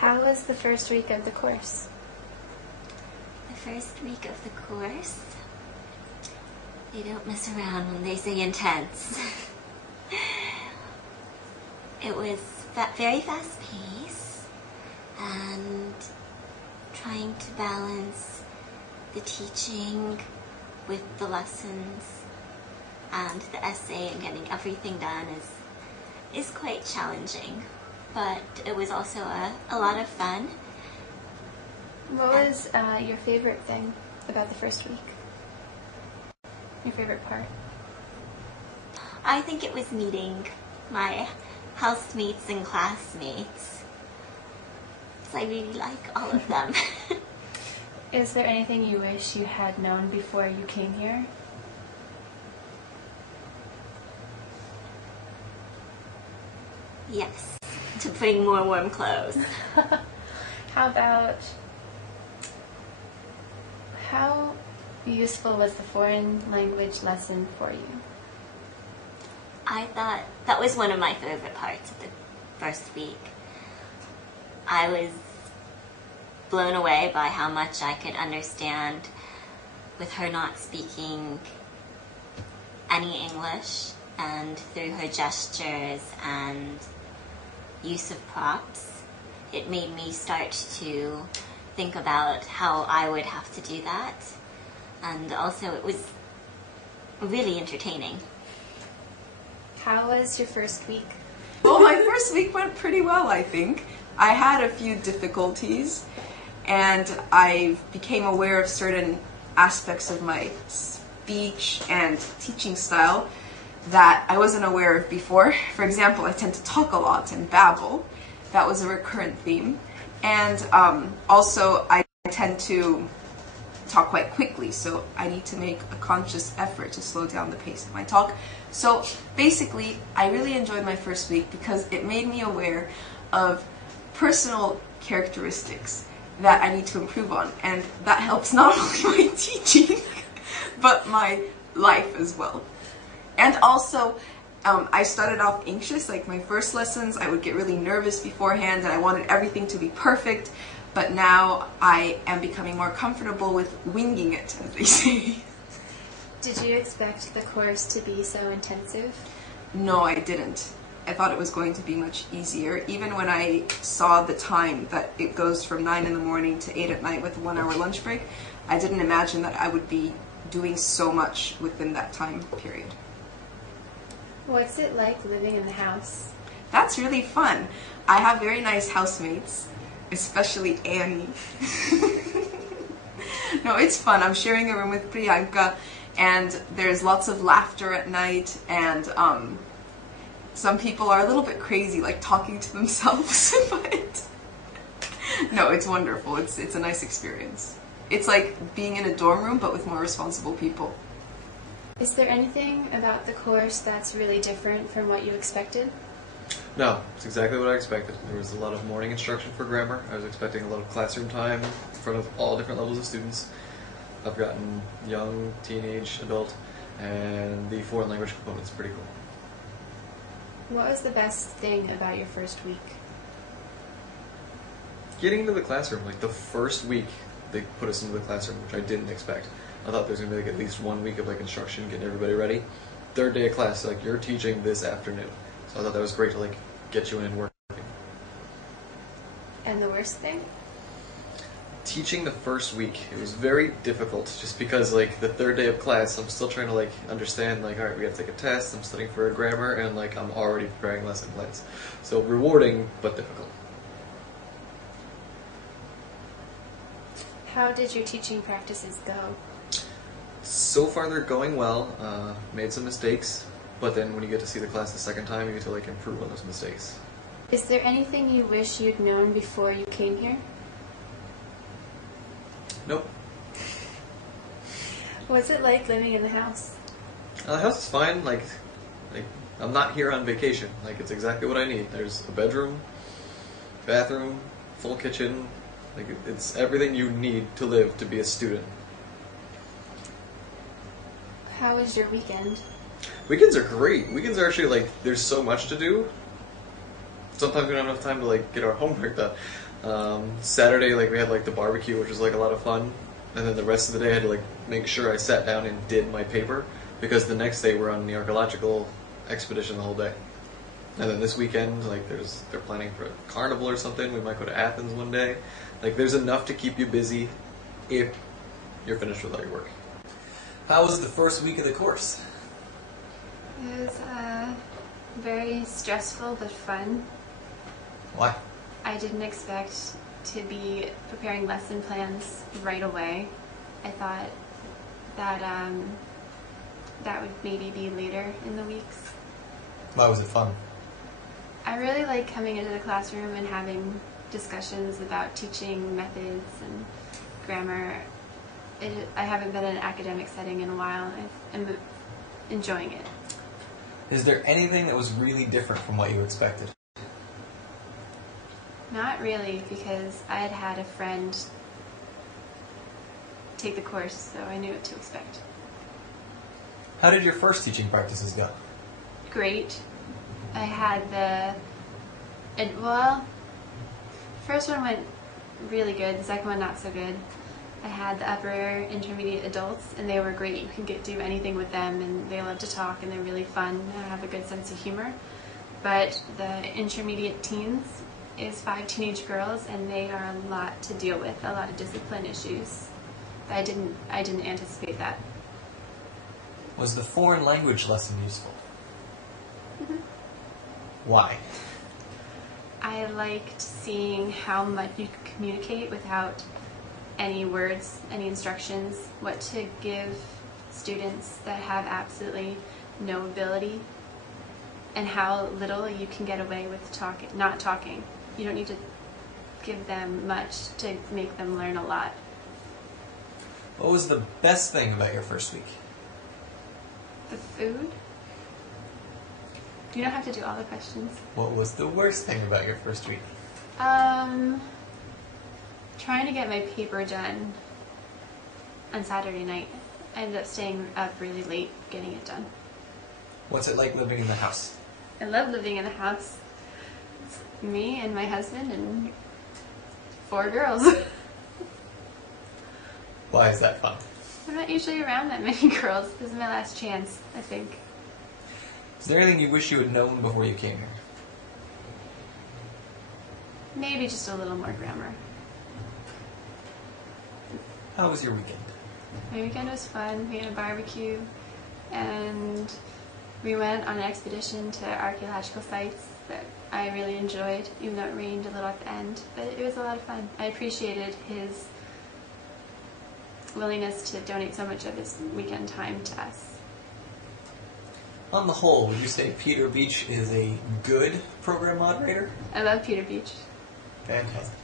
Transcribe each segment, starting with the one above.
How was the first week of the course? The first week of the course, they don't mess around when they say intense. It was very fast paced and trying to balance the teaching with the lessons and the essay and getting everything done is quite challenging, but it was also a lot of fun. What was your favorite thing about the first week? Your favorite part? I think it was meeting my housemates and classmates. So I really like all of them. Is there anything you wish you had known before you came here? Yes, to bring more warm clothes. How useful was the foreign language lesson for you? I thought that was one of my favorite parts of the first week. I was blown away by how much I could understand with her not speaking any English, and through her gestures and use of props, it made me start to think about how I would have to do that. And also it was really entertaining. How was your first week? Well, my first week went pretty well, I think. I had a few difficulties, and I became aware of certain aspects of my speech and teaching style that I wasn't aware of before. For example, I tend to talk a lot and babble. That was a recurrent theme. And also, I tend to talk quite quickly, so I need to make a conscious effort to slow down the pace of my talk. So basically, I really enjoyed my first week because it made me aware of personal characteristics that I need to improve on, and that helps not only my teaching, but my life as well. And also, I started off anxious. Like my first lessons, I would get really nervous beforehand and I wanted everything to be perfect, but now I am becoming more comfortable with winging it, as they say. Did you expect the course to be so intensive? No, I didn't. I thought it was going to be much easier. Even when I saw the time that it goes from 9 in the morning to 8 at night with a 1-hour lunch break, I didn't imagine that I would be doing so much within that time period. What's it like living in the house? That's really fun. I have very nice housemates, especially Annie. No, it's fun. I'm sharing a room with Priyanka, and there's lots of laughter at night, and some people are a little bit crazy, like talking to themselves, but no, it's wonderful. It's a nice experience. It's like being in a dorm room, but with more responsible people. Is there anything about the course that's really different from what you expected? No, it's exactly what I expected. There was a lot of morning instruction for grammar. I was expecting a lot of classroom time in front of all different levels of students. I've gotten young, teenage, adult, and the foreign language component's pretty cool. What was the best thing about your first week? Getting into the classroom, like the first week they put us into the classroom, which I didn't expect. I thought there was going to be like at least 1 week of like instruction, getting everybody ready. Third day of class, like you're teaching this afternoon. So I thought that was great to like get you in and working. And the worst thing? Teaching the first week, it was very difficult just because like the third day of class I'm still trying to like understand like alright, we gotta take a test, I'm studying for a grammar, and like I'm already preparing lesson plans. So rewarding but difficult. How did your teaching practices go? So far they're going well. Made some mistakes, but then when you get to see the class the second time you get to like improve on those mistakes. Is there anything you wish you'd known before you came here? Nope. What's it like living in the house? The house is fine. Like I'm not here on vacation. Like it's exactly what I need. There's a bedroom, bathroom, full kitchen. Like it's everything you need to live to be a student. How was your weekend? Weekends are great. Weekends are actually like there's so much to do. sometimes we don't have enough time to like get our homework done. Saturday, like we had like the barbecue, which was like a lot of fun, and then the rest of the day I had to like make sure I sat down and did my paper because the next day we're on the archaeological expedition the whole day. And then this weekend, like they're planning for a carnival or something. We might go to Athens one day. Like there's enough to keep you busy if you're finished with all your work. How was the first week of the course? It was very stressful but fun. Why? I didn't expect to be preparing lesson plans right away. I thought that that would maybe be later in the weeks. Why was it fun? I really like coming into the classroom and having discussions about teaching methods and grammar. I haven't been in an academic setting in a while. I'm enjoying it. Is there anything that was really different from what you expected? Not really, because I had had a friend take the course, so I knew what to expect. How did your first teaching practices go? Great. I had first one went really good, the second one not so good. I had the upper intermediate adults, and they were great. You can do anything with them, and they love to talk, and they're really fun and have a good sense of humor. But the intermediate teens is 5 teenage girls, and they are a lot to deal with, a lot of discipline issues. But I didn't anticipate that. Was the foreign language lesson useful? Mm-hmm. Why? I liked seeing how much you could communicate without any words, any instructions, what to give students that have absolutely no ability, and how little you can get away with not talking. You don't need to give them much to make them learn a lot. What was the best thing about your first week? The food? You don't have to do all the questions. What was the worst thing about your first week? Trying to get my paper done on Saturday night. I ended up staying up really late getting it done. What's it like living in the house? I love living in a house. It's me and my husband and 4 girls. Why is that fun? I'm not usually around that many girls. This is my last chance, I think. Is there anything you wish you had known before you came here? Maybe just a little more grammar. How was your weekend? My weekend was fun. We had a barbecue, and we went on an expedition to archaeological sites that I really enjoyed, even though it rained a little at the end. But it was a lot of fun. I appreciated his willingness to donate so much of his weekend time to us. On the whole, would you say Peter Beach is a good program moderator? I love Peter Beach. Fantastic.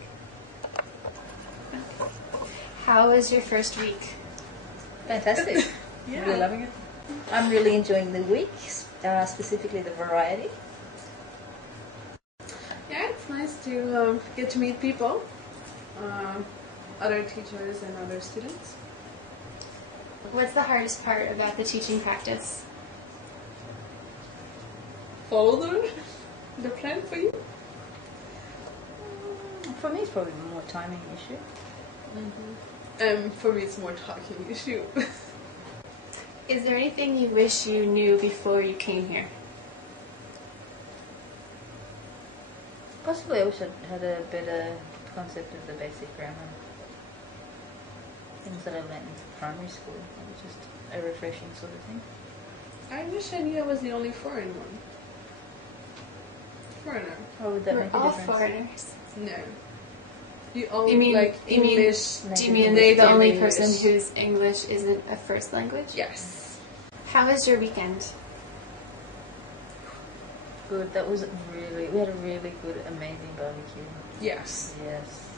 How was your first week? Fantastic. Yeah. Really loving it. I'm really enjoying the week, specifically the variety. Yeah, it's nice to get to meet people, other teachers and other students. What's the hardest part about the teaching practice? Follow the plan for you. For me, it's probably more timing issue. For me, it's more talking issue. Is there anything you wish you knew before you came here? Possibly I wish I had a better concept of the basic grammar. Things that I learned in primary school. It was just a refreshing sort of thing. I wish I knew I was the only foreign one. Foreigner. How would that We're make a all difference? foreigners. No. You all You mean like English. Do you mean native the only English. person whose English isn't a first language? Yes. How was your weekend? Good. That was we had a really good, amazing barbecue. Yes. Yes.